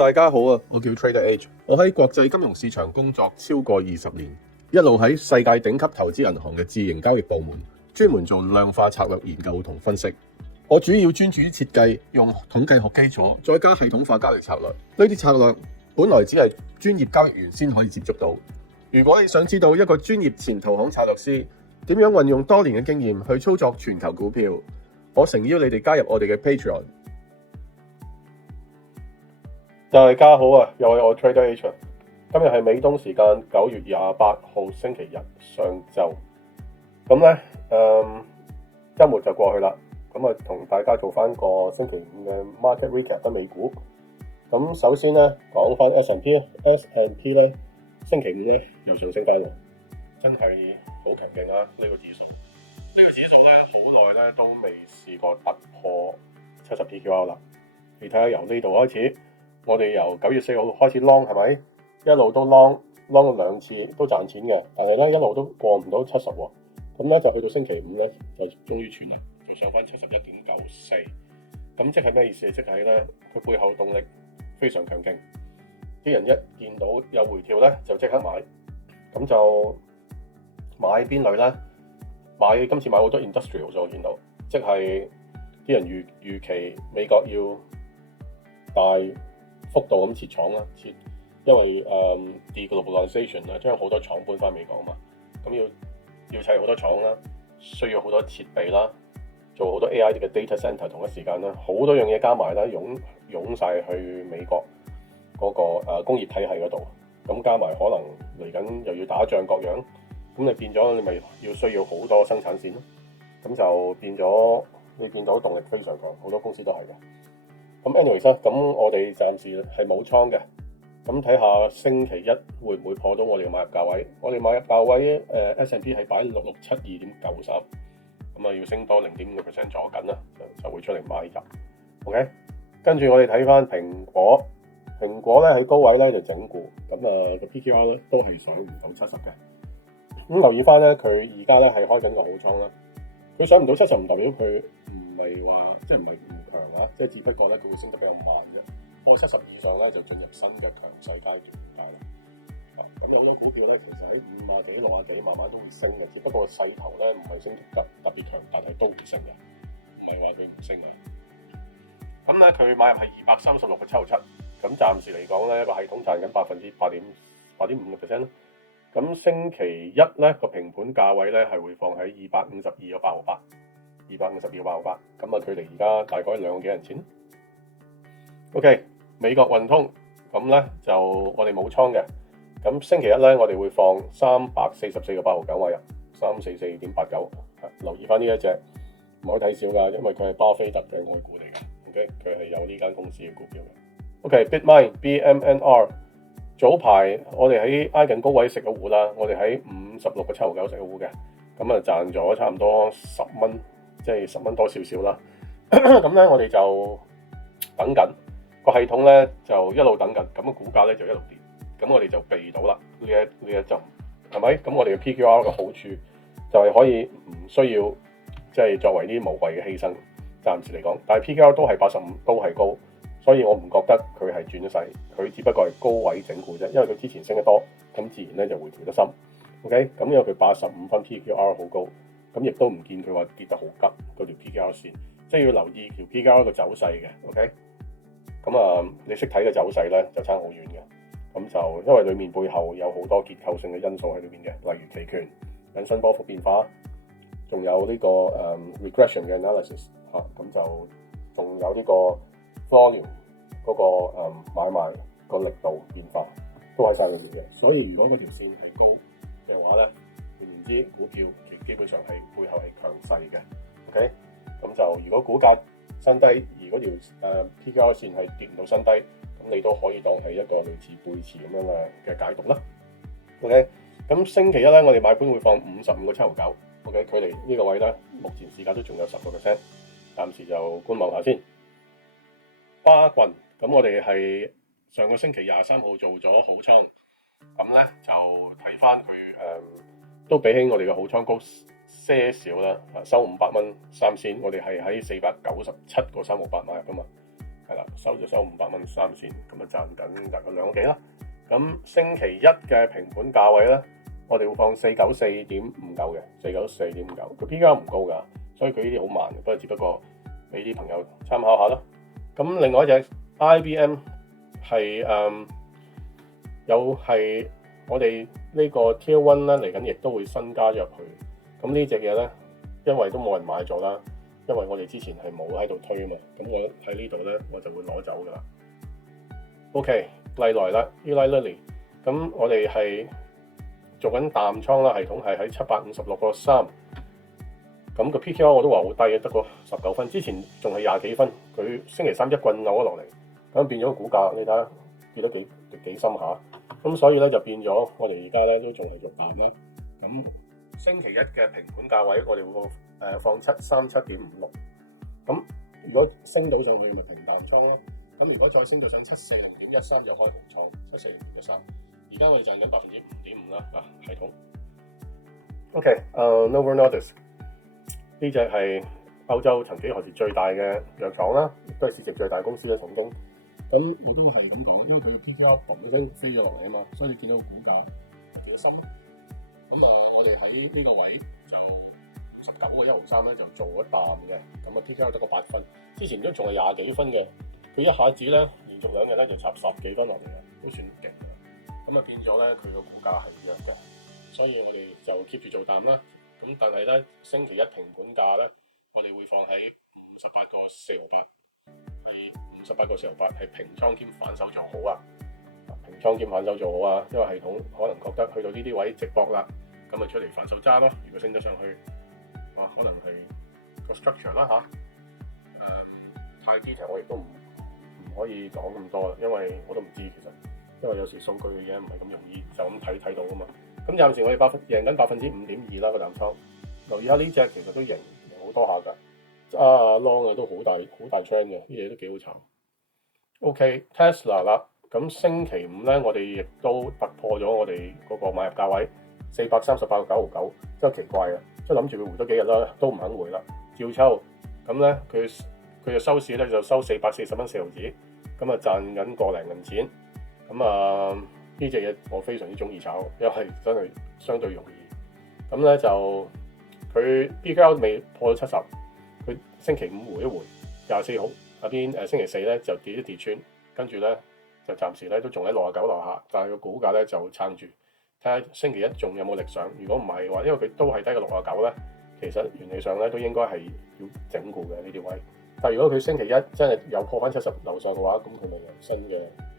大家好啊，我叫 Trader H， 我喺國際金融市場工作超過20年，一路喺世界頂級投資銀行嘅自營交易部門，專門做量化策略研究同分析。我主要專注於設計，用統計學基礎，再加系統化交易策略。呢啲策略本來只係專業交易員先可以接觸到。如果你想知道一個專業前投行策略師點樣運用多年嘅經驗去操作全球股票，我誠邀你哋加入我哋嘅 Patreon。大家好啊，又係我 Trader H。今日係美東時間9月28號星期日上晝。咁咧，週末就過去啦。咁啊，同大家做翻個星期五嘅 market recap 嘅美股。咁首先咧，講翻 S&P 咧，星期五咧又上升翻喎，真係好強勁啊！呢個指數，咧好耐咧都未試過突破70 PQR 啦。你睇下由呢度開始，我哋由9月4號開始 long 係咪？一路都 long 咗兩次都賺錢嘅，但係咧一路都過唔到70喎。咁咧就去到星期五咧就終於穿啦，就上翻71.94。咁即係咩意思？即係咧佢背後動力非常強勁，啲人一見到有回調咧就即刻買。咁就買邊類咧？今次買好多 industrial 我見到，即係啲人預期美國要大幅度咁設廠啦，因為deglobalization 啦，將好多廠搬翻美國啊嘛，咁要砌好多廠啦，需要好多設備啦，做好多 AI 嘅 data center， 同一時間啦，好多樣嘢加埋啦，湧晒去美國嗰個工業體系嗰度，咁加埋可能嚟緊又要打仗各樣，咁你變咗你咪需要好多生產線咯，咁就變咗你見到動力非常強，好多公司都係嘅。咁 anyways 啦，咁我哋暫時係冇倉嘅，咁睇下星期一會唔會破到我哋嘅買入價位？我哋買入價位S&P 係擺6672.93，咁啊要升多0.5% 左緊啦，就會出嚟買入。OK， 跟住我哋睇翻蘋果咧喺高位咧就整固，咁個 PQR 咧都係上唔到70嘅。咁留意翻咧，佢而家咧係開緊個好倉啦。佢上唔到70唔代表佢唔係話即係唔係唔強啊，即係只不過咧佢會升得比較慢啫。過70以上咧就進入新嘅強勢階段啦。咁有好多股票咧，其實喺50幾、60幾慢慢都會升嘅，只不過勢頭咧唔係升得特別強，但係都會升嘅，唔係話佢唔升啊。咁咧佢買入係236.77，咁暫時嚟講咧個系統賺緊8.5%啦。咁星期一咧個平盤價位咧係會放喺252.858，咁啊距離而家大概2個幾銀錢。OK， 美國運通咁咧就我哋冇倉嘅，咁星期一咧我哋會放344.89買入，344.89，留意翻呢一隻唔可以睇少㗎，因為佢係巴菲特嘅外股嚟㗎。OK， 佢係有呢間公司嘅股票嘅。OK，Bitmain BMNR。早排我哋喺挨近高位食咗糊啦，我哋喺56.79食咗糊嘅，咁啊賺咗差唔多10蚊，即係10蚊多少少啦。咁咧我哋就等緊個系統咧就一路等緊，咁個股價咧就一路跌，咁我哋就避到啦呢一陣，係咪？咁我哋嘅 PQR 嘅好處就係可以唔需要即係作為啲無謂嘅犧牲，暫時嚟講，但係 PQR 都係85，都係高。所以我唔覺得佢係轉咗勢，佢只不過係高位整固啫。因為佢之前升得多，咁自然咧就回調得深。OK， 咁因為佢85分 PQR 好高，咁亦都唔見佢話跌得好急嗰條 PQR 線，即係要留意條 PQR 個走勢嘅。OK， 咁你識睇嘅走勢咧就差好遠嘅。咁就因為裡面背後有好多結構性嘅因素喺裏面嘅，例如期權引伸波幅變化，仲有呢個regression 嘅 analysis 咁就仲有呢個volume 嗰個買賣個力度變化都喺晒裏面嘅，所以如果嗰條線係高嘅話咧，換言之股票基本上係背後係強勢嘅。OK， 咁就如果股價新低，而嗰條PQR 線係跌唔到新低，咁你都可以當係一個類似背馳咁樣嘅解讀啦。OK， 咁星期一咧，我哋買盤會放55.79。OK， 距離呢個位咧，目前市價都仲有10%，暫時就觀望下先。巴郡咁我哋係上個星期23號做咗好倉，咁咧就睇翻佢都比起我哋嘅好倉高些少啦，收500蚊3仙，我哋係喺497.368買入噶嘛，係啦，收就收500蚊3線，咁啊賺緊大概2個幾啦。咁星期一嘅平盤價位咧，我哋會放494.59嘅，494.59，佢 PKR 唔高㗎，所以佢呢啲好慢，只不過俾啲朋友參考下啦。咁另外一隻 IBM 係有係我哋呢個 Tier 1咧嚟緊，亦都會新加入去。咁呢隻嘢咧，因為都冇人買咗啦，因為我哋之前係冇喺度推啊嘛。咁我喺呢度咧，我就會攞走噶啦。OK， 麗來啦 Eli Lilly， 咁我哋係做緊淡倉啦，系統係喺756.3，咁個 PKR 我都話好低嘅，得個19分。之前仲係20幾分，佢星期三一棍扭咗落嚟，咁變咗個股價，你睇下跌得幾深下。咁所以咧就變咗，我哋而家咧都仲係做淡啦。咁星期一嘅平盤價位，我哋會放737.56。咁如果升到上去，咪平淡倉啦。咁如果再升到上740.13，就開紅倉740.13。而家我哋賺緊5.5%啦，系統。OK，Novo Nordisk 呢隻係歐洲曾幾何時最大嘅藥廠啦，亦都係市值最大公司嘅曾經。咁亦都係咁講，因為佢嘅 PKR 嘣一聲飛咗落嚟啊嘛，所以你見到個股價幾多深咯。咁我哋喺呢個位就59.153咧，就做一啖嘅。咁PKR 得個8分，之前都仲係20幾分嘅，佢一下子咧連續2日咧就插10幾分落嚟嘅，都算勁啦。咁變咗咧，佢個股價係弱嘅，所以我哋就 keep 住做淡啦。咁但係咧，星期一平盤價咧，我哋會放喺58.468，係58.468，係平倉兼反手做好啊！平倉兼反手做好啊，因為系統可能覺得去到呢啲位直搏啦，咁咪出嚟反手揸咯。如果升得上去，可能係個 structure 啦嚇。太 detail 我亦都唔可以講咁多啦，因為我都唔知其實。因為有時數據嘅嘢唔係咁容易就咁睇到噶嘛。咁暫時我哋贏緊5.2%啦個淡倉。留意下呢隻其實都贏好多下㗎。long 都好大 trend 嘅，啲嘢都幾好炒。OK，Tesla 啦，咁星期五咧，我哋亦都突破咗我哋嗰個買入價位438.99，真係奇怪嘅，即係諗住佢回多幾日啦，都唔肯回啦，照抽。咁咧佢嘅收市咧就收440蚊4毫子，咁啊賺緊個零銀錢。咁呢隻嘢我非常之中意炒，因為真係相對容易。咁咧就佢 PKR 未破到70，佢星期五回一回24號入邊星期四咧就跌一跌穿，跟住咧就暫時咧都仲喺69樓下，但係個股價咧就撐住，睇下星期一仲有冇力上。如果唔係嘅話，因為佢都係低過69咧，其實原理上咧都應該係要整固嘅呢啲位。但係如果佢星期一真係又破翻70樓上嘅話，咁佢咪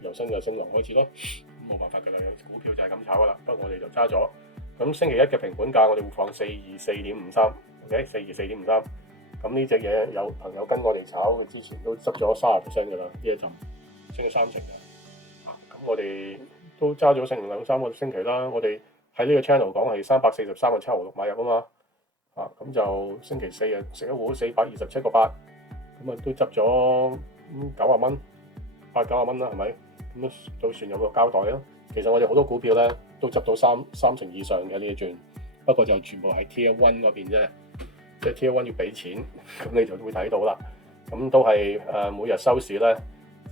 由新嘅升浪開始咯。冇辦法㗎啦，股票就係咁炒㗎啦。不過我哋就揸咗。咁星期一嘅平盤價我哋會放424.53，OK， 424.53。咁呢隻嘢有朋友跟我哋炒，佢之前都執咗30% 㗎啦，呢一陣升咗30%嘅。咁我哋都揸咗成2-3個星期啦。我哋喺呢個 channel 講係343.7毫6買入啊嘛。咁就星期四啊食一壺427.8。咁都執咗90蚊，80-90蚊啦，係咪？咁都算有個交代啦。其實我哋好多股票咧都執到三成以上嘅呢一轉，不過就全部係 Tier 1嗰邊啫，即係 Tier 1要俾錢，咁你就會睇到啦。咁都係每日收市咧，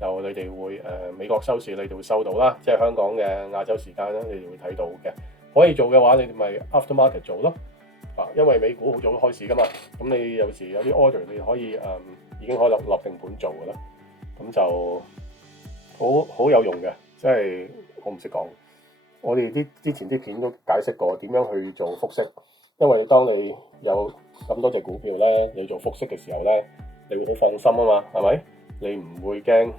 就你哋會美國收市你哋會收到啦，即係香港嘅亞洲時間咧，你哋會睇到嘅。可以做嘅話，你哋咪 after market 做咯。因為美股好早都開市噶嘛，咁你有時有啲 order 你可以已經可以落定盤做噶啦，咁就好有用嘅。即係我唔識講，我哋之前啲片都解釋過點樣去做複式，因為當你有咁多隻股票咧，你做複式嘅時候咧，你會好放心啊嘛，係咪？你唔會驚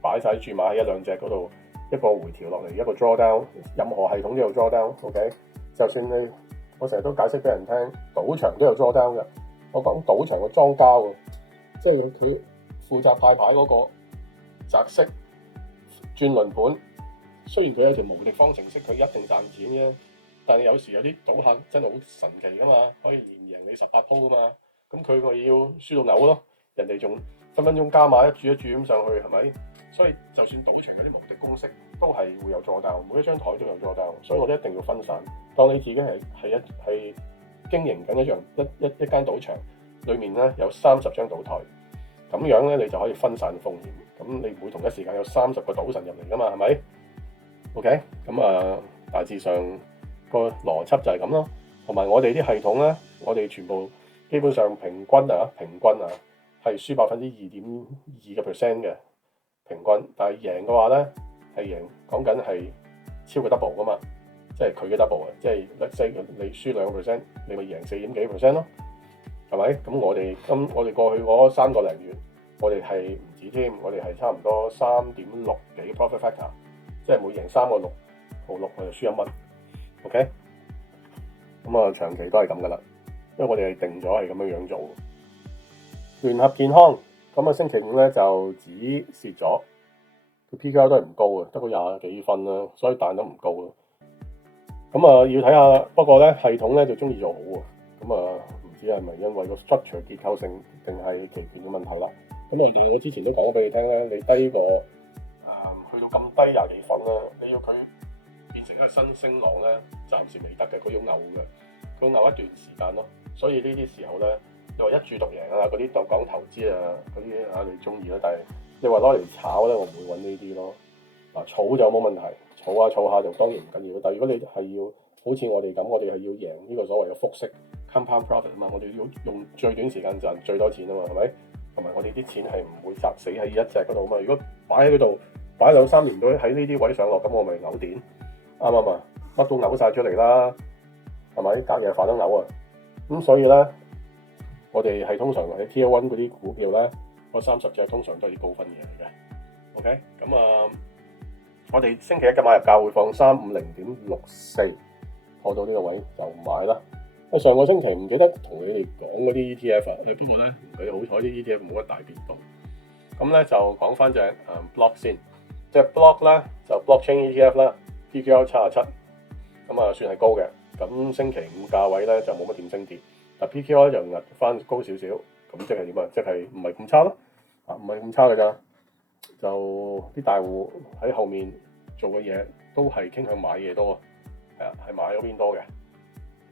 擺晒注碼喺一兩隻嗰度，一個回調落嚟，一個 drawdown， 任何系統都有 drawdown，OK？就算你我成日都解釋俾人聽，賭場都有 drawdown 嘅。我講賭場個莊家喎，即係佢負責派牌嗰個擲色轉輪盤。雖然佢有條無敵方程式，佢一定賺錢嘅，但係有時有啲賭客真係好神奇噶嘛，可以連贏你18鋪噶嘛。咁佢咪要輸到嘔咯，人哋仲分分鐘加碼一注一注咁上去，係咪？所以就算賭場嗰啲無敵公式都係會有 drawdown，每一張台都有 drawdown，所以我哋一定要分散。當你自己係經營緊一間賭場，裡面咧有30張賭台，咁樣咧你就可以分散風險。咁你唔會同一時間有30個賭神入嚟噶嘛，係咪 ？OK，咁大致上個邏輯就係咁咯。同埋我哋啲系統咧，我哋全部基本上平均係輸2.2%嘅平均，但係贏嘅話咧係贏講緊係超過 double 噶嘛，即係佢嘅 double 啊，即係你輸2%，你咪贏4.幾%咯，係咪？咁我哋過去嗰3個零月，我哋係唔止添，我哋係差唔多3.6幾 profit factor， 即係每贏3個6號6，我就輸1蚊。OK， 咁長期都係咁噶啦，因為我哋係定咗係咁樣做。聯合健康咁星期5咧就只蝕咗，佢 PKR 都係唔高嘅，得個20幾分啦，所以彈得唔高咯。咁要睇下，不過咧系統咧就中意做好喎。咁唔知係咪因為個 structure 結構性定係期權嘅問題啦？咁我之前都講咗俾你聽咧，你低過去到咁低20幾分啦，你要佢變成一個新升浪咧，暫時未得嘅，佢要牛嘅，佢要牛一段時間咯。所以呢啲時候咧，你話一注獨贏啊，嗰啲就講投資啊，嗰啲你中意啦。但係你話攞嚟炒咧，我唔會揾呢啲咯。儲就冇問題，儲下就當然唔緊要。但係如果你係要好似我哋咁，我哋係要贏呢個所謂嘅複式 compound profit 啊嘛，我哋要用最短時間賺最多錢啊嘛，係咪？同埋我哋啲錢係唔會砸死喺一隻嗰度啊嘛。如果擺喺嗰度擺2-3年都喺呢啲位上落，咁我咪嘔電，啱唔啱啊？乜都嘔晒出嚟啦，係咪？隔夜飯都嘔啊！咁所以咧，我哋係通常喺 Tier 1嗰啲股票咧，嗰30隻通常都係啲高分嘢嚟嘅。OK，咁我哋星期一嘅買入價會放350.64，破到呢個位就買啦。上個星期唔記得同你哋講嗰啲 ETF 啊，不過咧佢好彩啲 ETF 冇乜大變動。咁咧就講翻隻block 先，即係 block 咧就 blockchain ETF 啦 ，PKR 77，咁算係高嘅。咁星期5價位咧就冇乜點升跌，但 PKR 就壓翻高少少，咁即係點啊？即係唔係咁差咯？唔係咁差嘅咋？就啲大戶喺後面做嘅嘢都係傾向買嘢多，係買嗰邊多嘅。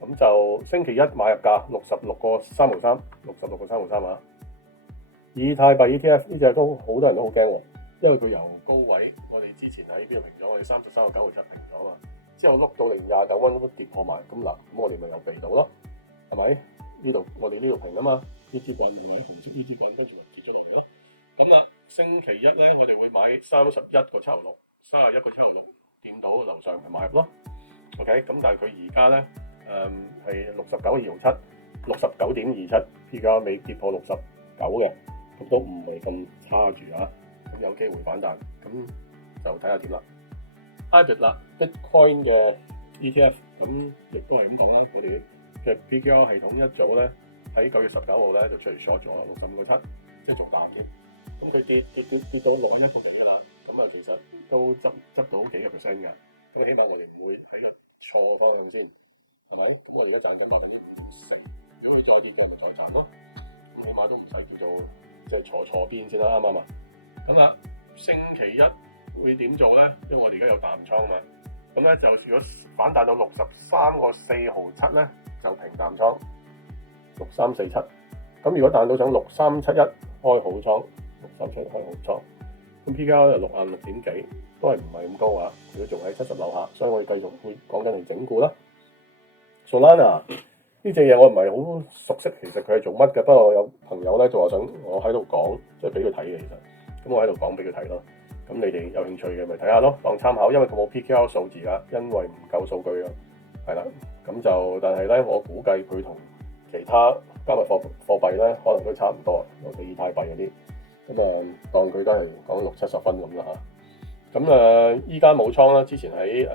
咁就星期一買入價66個3毫3 66個3毫3啊！以太幣 ETF 呢隻都好多人都好驚喎，因為佢由高位我哋之前喺邊度平咗，我哋33個9毫7平咗嘛，之後碌到29蚊都跌破埋，咁我哋咪又避到咯，係咪？呢度我哋呢度平啊嘛，呢支棍同埋紅色呢支棍跟住咪跌咗落嚟咯。咁星期一咧我哋會買31個7毫6 31個7毫6掂到樓上咪買入咯。OK， 咁但係佢而家咧係69個2毫7 69.27 PKR 未跌破69嘅，咁都唔係咁差住啊，咁有機會反彈，咁就睇下點啦。Hybrid 啦 ，Bitcoin 嘅 ETF， 咁亦都係咁講啦。我哋嘅 PKR 系統一早咧喺9月19號咧就出嚟 short 咗65個7，即係仲彈添。咁佢跌到61個幾啦，咁其實都執到幾個 percent 㗎。咁起碼我哋唔會喺個錯方向先，係咪？咁我而家賺緊8.4，如果佢再跌嘅咪再賺咯。咁起碼都唔使叫做即係錯邊先啦，啱唔啱啊？咁星期一會點做咧？因為我哋而家有淡倉嘛。咁咧就如果反彈到63個4毫7咧，就平淡倉6347。咁如果彈到上6371開好倉，6371開好倉。咁 PKR 就66點幾，都係唔係咁高啊？如果仲喺70樓下，所以我哋繼續會講緊嚟整固啦。Solana 呢隻嘢我唔係好熟悉，其實佢係做乜嘅？不過我有朋友咧就話想我喺度講，即係俾佢睇嘅。其實咁我喺度講俾佢睇咯。咁你哋有興趣嘅咪睇下咯，當參考。因為佢冇 PKR 數字啦，因為唔夠數據啊。係啦，咁就但係咧，我估計佢同其他加密貨幣咧，可能都差唔多，尤其以太幣嗰啲。咁當佢都係講60-70分咁啦嚇。咁依家冇倉啦，之前喺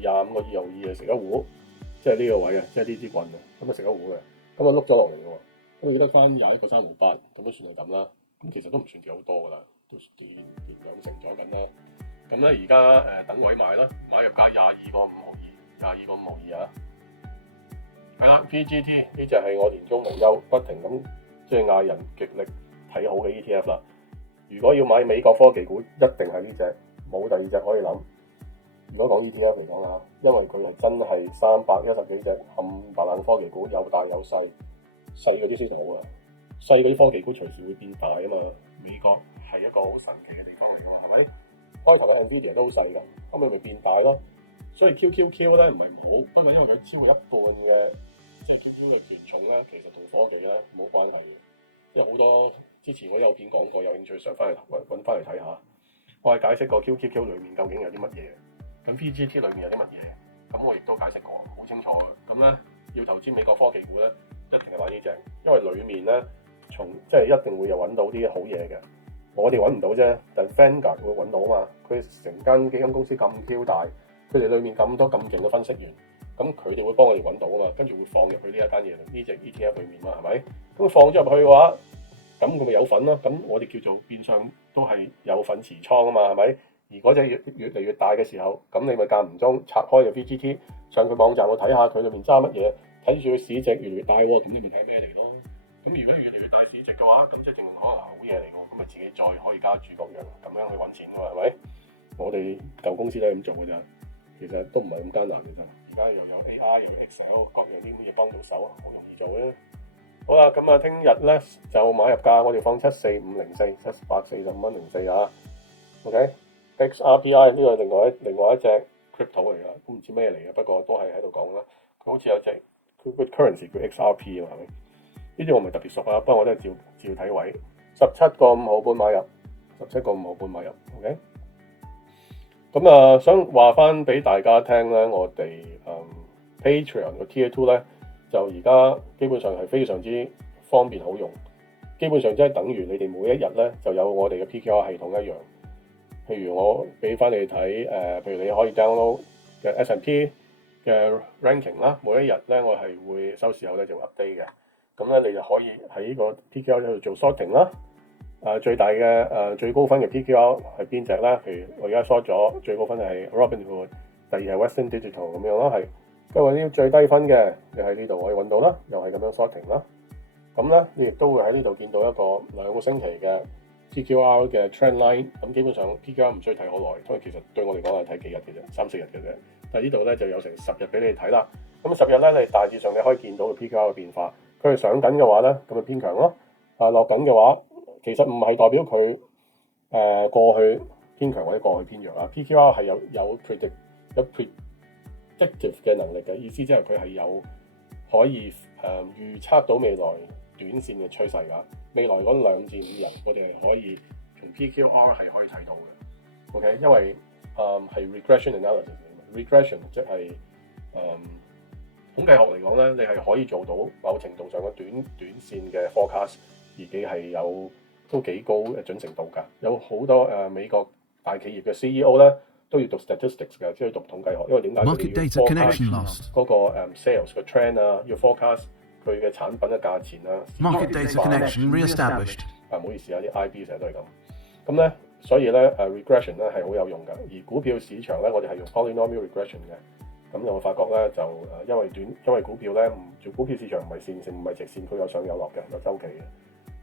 25個2毫2食一糊，即係呢個位啊，即係呢支棍啊，咁食一糊嘅，咁碌咗落嚟嘅喎，咁記得翻21個3毫8，咁都算係咁啦。咁其實都唔算跌好多噶啦，都跌2成咗咁咯。咁咧而家等位買啦，買入價22個5毫2 22個5毫2啊。係啦 ，PGT 呢隻係我年中無休不停咁即係嗌人極力睇好嘅 ETF 啦。如果要買美國科技股，一定係呢隻，冇第二隻可以諗。如果講 ETF 嚟講啊，因為佢係真係310幾隻冚唪唥科技股，有大有細，細嗰啲先好啊。細嗰啲科技股隨時會變大啊嘛。美國係一個好神奇嘅地方嚟咪？開頭嘅 Nvidia 都好細㗎，後尾咪變大咯。所以 QQQ 咧唔係冇，不過因為佢超過一半嘅即係 QQ 嘅權重咧，其實同科技咧冇關係嘅。即係好多之前我有片講過，有興趣上翻嚟揾翻嚟睇下。我係解釋過 QQQ 裡面究竟有啲乜嘢，咁 VGT 裡面有啲乜嘢，咁我亦都解釋過，好清楚嘅。咁咧要投資美國科技股咧，一定係買呢隻，因為裡面咧即係一定會有揾到啲好嘢嘅。我哋揾唔到啫，但 Vanguard 會揾到啊嘛。佢成間基金公司咁 Q 大，佢哋裡面咁多咁勁嘅分析員，咁佢哋會幫我哋揾到啊嘛。跟住會放入去呢一間嘢呢隻 ETF 裡面嘛，係咪？咁放咗入去嘅話，咁佢咪有份咯。咁我哋叫做變相都係有份持倉啊嘛，係咪？而嗰隻越嚟越大嘅時候，咁你咪間唔中拆開個 VGT 上佢網站我睇下佢裏面揸乜嘢，睇住佢市值越嚟越大喎，咁你咪睇咩嚟咯？咁如果你越嚟越大市值嘅話，咁即係證明可能係好嘢嚟喎，咁咪自己再可以加注各樣咁樣去揾錢喎，係咪？我哋舊公司都係咁做嘅咋，其實都唔係咁艱難嘅咋。而家又有 AI 又有 Excel 各樣啲嘢幫到手，好容易做嘅。好啦，咁啊，聽日咧就買入價，我哋放74504 740蚊零四啊。OK，XRPI 呢個另外一隻 crypto 嚟㗎，都唔知咩嚟嘅，不過都係喺度講啦。佢好似有隻佢 currency 叫 XRP 啊，係咪？呢啲我唔係特別熟啊，不過我都係照睇位，17個5毫半買入，17個5毫半買入。OK， 咁啊，想話翻俾大家聽咧，我哋Patreon 個 Tier 2咧，就而家基本上係非常之方便好用，基本上即係等於你哋每一日咧就有我哋嘅 PQR 系統一樣。譬如我俾翻你哋睇，譬如你可以 download 嘅 S&P 嘅 ranking 啦，每一日咧我係會收市後咧就 update 嘅。咁咧你就可以喺個 PQR 度做 sorting 啦。最大嘅最高分嘅 PQR 係邊隻咧？譬如我而家 sort 咗最高分係 Robinhood，第二係 Western Digital 咁樣咯，係。跟住呢最低分嘅，你喺呢度可以揾到啦，又係咁樣 sorting 啦。咁咧你亦都會喺呢度見到一個2個星期嘅 PQR 嘅 trend line。咁基本上 PQR 唔需要睇好耐，因為其實對我嚟講係睇幾日嘅啫，3-4日嘅啫。但係呢度咧就有成10日俾你睇啦。咁10日咧，你大致上你可以見到個 PQR 嘅變化。佢係上緊嘅話咧，咁咪偏強咯。落緊嘅話，其實唔係代表佢過去偏強或者過去偏弱啊。PQR 係有 predictive 嘅能力嘅，意思即係佢係有可以預測到未來短線嘅趨勢㗎。未來嗰2至5日，我哋係可以從 PQR 係可以睇到嘅。OK， 因為係 regression analysis，regression 即係統計學嚟講咧，你係可以做到某程度上嘅短線嘅 forecast， 而且係有都幾高嘅準程度㗎。有好多美國大企業嘅 CEO 咧都要讀 statistics 嘅，即係讀統計學，因為點解佢哋要 forecast 嗰個sales 嘅 trend 啊，要 forecast 佢嘅產品嘅價錢啊。Market data connection reestablished。唔好意思啊，啲 IB 成日都係咁。咁咧，所以咧regression 咧係好有用㗎。而股票市場咧，我哋係用 polynomial regression 嘅。咁就會發覺咧，就因為股票咧做股票市場唔係線性，唔係直線，佢有上有落嘅，有周期嘅，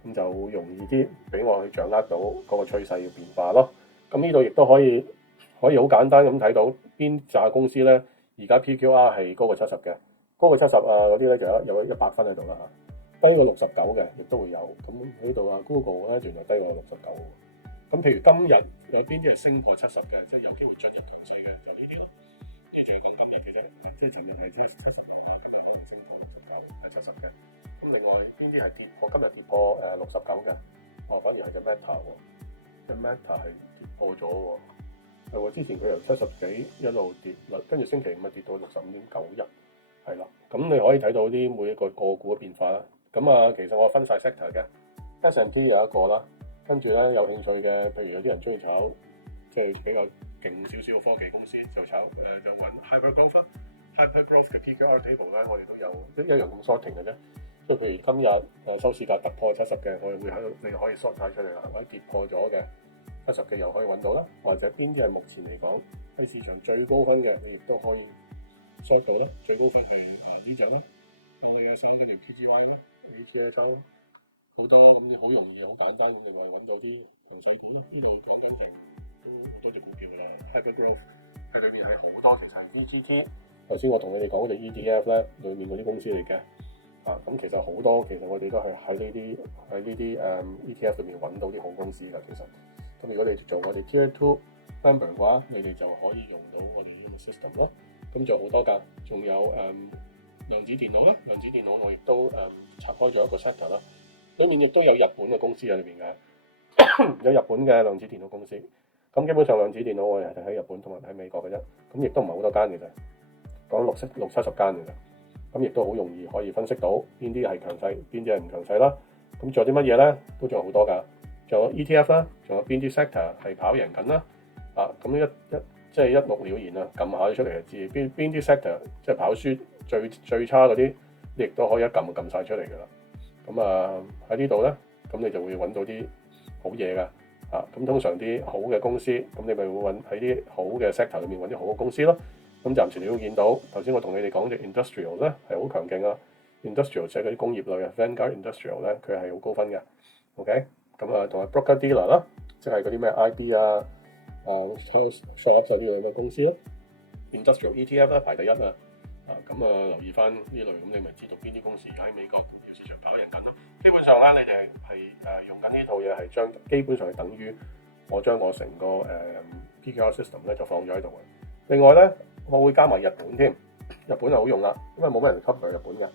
咁就容易啲俾我去掌握到嗰個趨勢嘅變化咯。咁呢度亦都可以好簡單咁睇到邊扎公司咧，而家 PQR 係高過70嘅，高過70嗰啲咧就有100分喺度啦嚇，低過69嘅亦都會有。咁喺度Google 咧原來低過69。咁譬如今日有邊啲係升破70嘅，即係有機會進入強勢嘅，就呢啲啦。即係講今日嘅啫，即係尋日係即係70，今日可能升破69係70嘅。咁另外邊啲係跌破？今日跌破69嘅，反而係隻 Meta 喎，隻 Meta 係跌破咗喎。係喎，之前佢由70幾一路跌，跟住星期五跌到65.91，係啦。咁你可以睇到啲每一個個股嘅變化啦。咁其實我分晒 sector 嘅 S&P 有一個啦，跟住咧有興趣嘅，譬如有啲人中意炒，即係比較勁少少嘅科技公司就炒就揾 hypergrowth 嘅 PQR table 咧，我哋都有一樣咁 sorting 嘅啫。即係譬如今日收市價突破70嘅，我哋會喺度你可以 sort 曬出嚟啦。或者跌破咗嘅70嘅又可以揾到啦。或者邊啲係目前嚟講喺市場最高分嘅，你亦都可以 sort 到咧。最高分係呢隻啦，我哋嘅3跟住 PGY 啦 ，HCA 州好多咁你好容易好簡單咁，你可以揾到啲強勢股。呢度講緊成都好多隻股票嘅 hypergrowth 喺裏邊係好多，其實係 VGT。頭先我同你哋講嗰隻 ETF 咧，裏面嗰啲公司嚟嘅。咁其實好多，其實我哋都係喺呢啲ETF 裏面揾到啲好公司㗎。其實咁如果你做我哋 Tier 2 member 嘅話，你哋就可以用到我哋呢個 system 咯。咁仲有好多㗎，仲有量子電腦啦，量子電腦我亦都拆開咗一個 sector 啦，裡面亦都有日本嘅公司喺裏邊嘅，有日本嘅量子電腦公司。咁基本上量子電腦我哋係喺日本同埋喺美國嘅啫，咁亦都唔係好多間嘅啫，講六七十間嘅啫。咁亦都好容易可以分析到邊啲係強勢，邊啲係唔強勢啦。咁仲有啲乜嘢咧？都仲有好多㗎，仲有 ETF 啦，仲有邊啲 sector 係跑贏緊啦。咁即係一目了然啦，撳下出嚟就知邊啲 sector 即係跑輸最差嗰啲，你亦都可以一撳晒出嚟㗎啦。咁喺呢度咧，咁你就會揾到啲好嘢㗎。咁通常啲好嘅公司，咁你咪會揾喺啲好嘅 sector 裏面揾啲好嘅公司咯。咁暫時你會見到頭先我同你哋講嘅 industrial 咧係好強勁啊。industrial 即係嗰啲工業類嘅 Vanguard Industrial 咧，佢係好高分嘅。OK，咁同埋 broker dealer 啦，即係嗰啲咩 IB House Shops 呢類嘅公司咯。industrial ETF 咧排第一啊。留意翻呢類，咁你咪知道邊啲公司而家喺美國股票市場跑贏緊咯。基本上咧，你哋係用緊呢套嘢係基本上係等於我將我成個PQR system 咧就放咗喺度嘅。另外咧，我會加埋日本添，日本係好用啦，因為冇乜人 cover 日本嘅。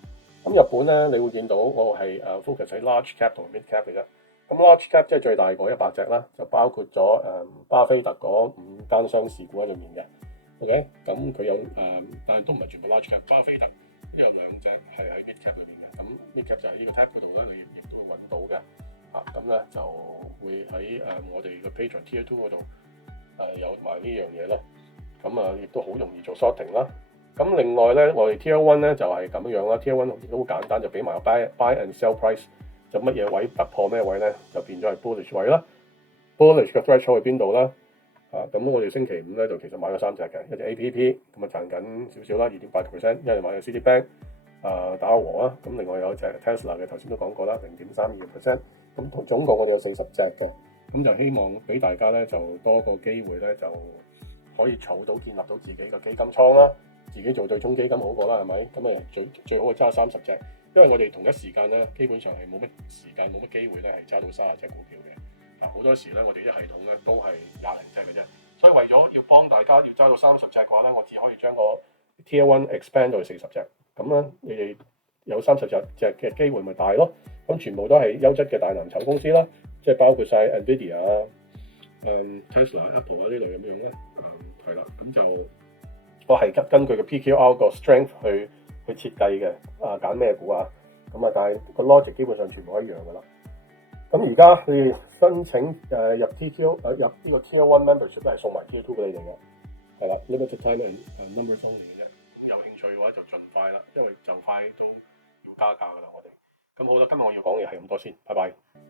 咁日本咧，你會見到我係focus 喺 large cap 同 mid cap 嘅啫。咁 large cap 即係最大嗰100隻啦，就包括咗巴菲特嗰5間上市股喺裏面嘅。OK，咁佢有但係都唔係全部 large cap， 巴菲特有2隻係喺 mid cap 裏面嘅。咁 mid cap 就係呢個 tab 嗰度咧，你亦都揾到嘅。咁咧就會喺我哋個 Patreon Tier 2嗰度有埋呢樣嘢咯。咁亦都好容易做 sorting 啦。咁另外咧，我哋 Tier 1咧就係咁樣啦。Tier 1亦都好簡單，就俾埋個 buy and sell price， 就乜嘢位突破咩位咧，就變咗係 bullish 位啦。bullish 嘅 threshold 喺邊度啦？咁我哋星期五咧就其實買咗3隻嘅，一隻 APP 咁賺緊少少啦，2.8%， 一隻買咗 Citibank 打和啊。咁另外有一隻 Tesla 嘅，頭先都講過啦，0.32%。咁總共我哋有40隻嘅，咁就希望俾大家咧就多個機會咧就可以儲到建立到自己嘅基金倉啦，自己做對沖基金好過啦，係咪？咁最好係揸30隻，因為我哋同一時間咧基本上係冇乜時間冇乜機會咧係揸到30隻股票嘅。好多時咧，我哋啲系統咧都係20零隻嘅啫，所以為咗要幫大家要揸到30隻嘅話咧，我只可以將個 Tier 1 expand 到去40隻，咁咧你哋有30隻嘅機會咪大咯？咁全部都係優質嘅大藍籌公司啦，即係包括晒 Nvidia Tesla、Apple 呢類咁樣咧，係啦，咁就我係根據個 PQR 個 strength 去設計嘅，揀咩股啊，但係個 logic 基本上全部一樣噶啦。咁而家你申請入 TQ 入呢個 Tier 1 membership 咧係送埋 Tier 2俾你哋嘅，係啦 limited time and numbers only 嘅啫。咁有興趣嘅話就盡快啦，因為就快都要加價噶啦我哋。咁好啦，今日我要講嘅係咁多先，拜拜。